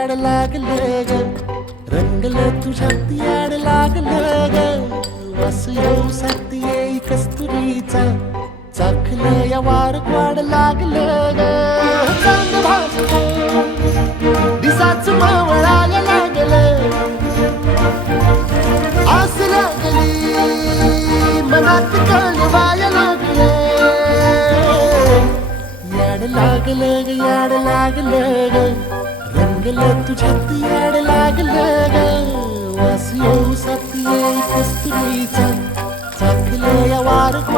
याड लागलं ग, रंगलं तुझ्यात याड लागलं ग. वास येऊ साथ येई कस्तुरीचा, चाखलं या वार वाड लागलं ग. चांद भासलं दिसाच मावळायला लागलं, आस लागली मनात कळवायला लागलं. याड लागलं ग, याड लागलं ग, रंगलं तुझ्यात याड लागलं ग. वास येऊ साथ येई कस्तुरीचा, चाखलं या वार